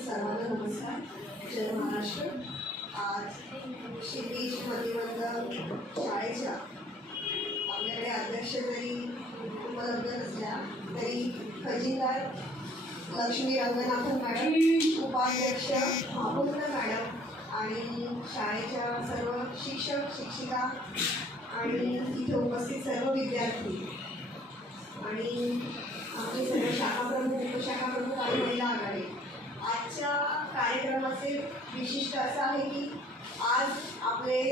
सर्वांना नमस्कार जय महाराष्ट्र आज श्री बीज शाळेच्या आपल्याकडे अध्यक्ष जरी उपलब्ध नसल्या तरी खजिनदार लक्ष्मी रंगनाथन मॅडम उपाध्यक्ष महापूर्ण मॅडम आणि शाळेच्या सर्व शिक्षक शिक्षिका आणि इथे उपस्थित सर्व विद्यार्थी आणि आमचे सर्व शाखा प्रमुख उपशाखा प्रमुख आणि महिला आघाडी. विशिष्ट असं आहे की आज आपले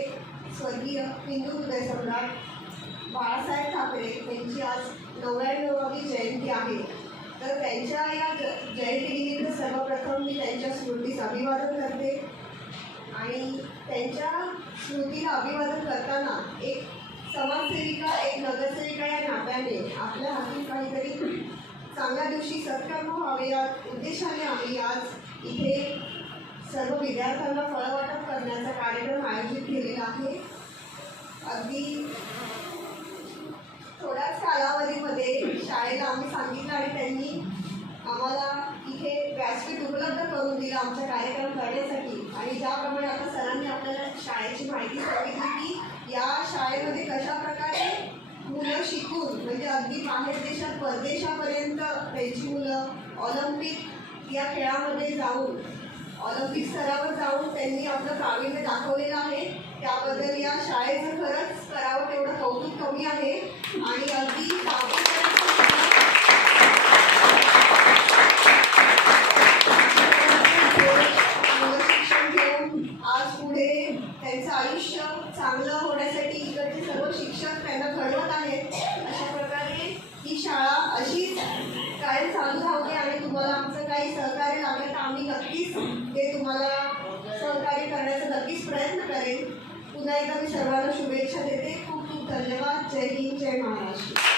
स्वर्गीय हिंदू हृदय सम्राट बाळासाहेब ठाकरे यांची आज नव्याण्णवावी जयंती आहे. तर त्यांच्या या ज जयंतीनिमित्त सर्वप्रथम मी त्यांच्या स्मृतीस अभिवादन करते. आणि त्यांच्या स्मृतीला अभिवादन करताना एक समाजसेविका एक नगरसेविका या नात्याने आपल्या हाती काहीतरी चांगल्या दिवशी सत्कर्म व्हावे या उद्देशाने आम्ही आज सर्व विद्यार्थ्यांना फळवाटप करण्याचा कार्यक्रम आयोजित केलेला आहे. अगदी थोड्याच कालावधीमध्ये शाळेला आम्ही सांगितलं आणि त्यांनी आम्हाला इथे व्यासपीठ उपलब्ध करून दिलं आमचा कार्यक्रम करण्यासाठी. आणि ज्याप्रमाणे आता सरांनी आपल्याला शाळेची माहिती सांगितली की या शाळेमध्ये कशा प्रकारे मुलं शिकून म्हणजे अगदी बाहेर देशात परदेशापर्यंत त्यांची मुलं ऑलिम्पिक या खेळामध्ये जाऊन ऑलिम्पिक स्तरावर जाऊन त्यांनी आपलं प्रावीण्य दाखवलेलं आहे. त्याबद्दल या शाळेचं खरंच करावं तेवढं कौतुक कमी आहे. आणि अगदी मुलं शिक्षण घेऊन आज पुढे त्यांचं आयुष्य चांगलं होण्यासाठी इकडचे सर्व शिक्षक त्यांना घडवत आहेत. अशा प्रकारे ही शाळा अशीच काय चालू राहते तुम्हाला आमचं काही सहकार्य लागलं तर आम्ही नक्कीच ते तुम्हाला सहकार्य करण्याचा नक्कीच प्रयत्न करेन. पुन्हा एकदा मी सर्वांना शुभेच्छा देते. खूप खूप धन्यवाद. जय हिंद जय महाराष्ट्र.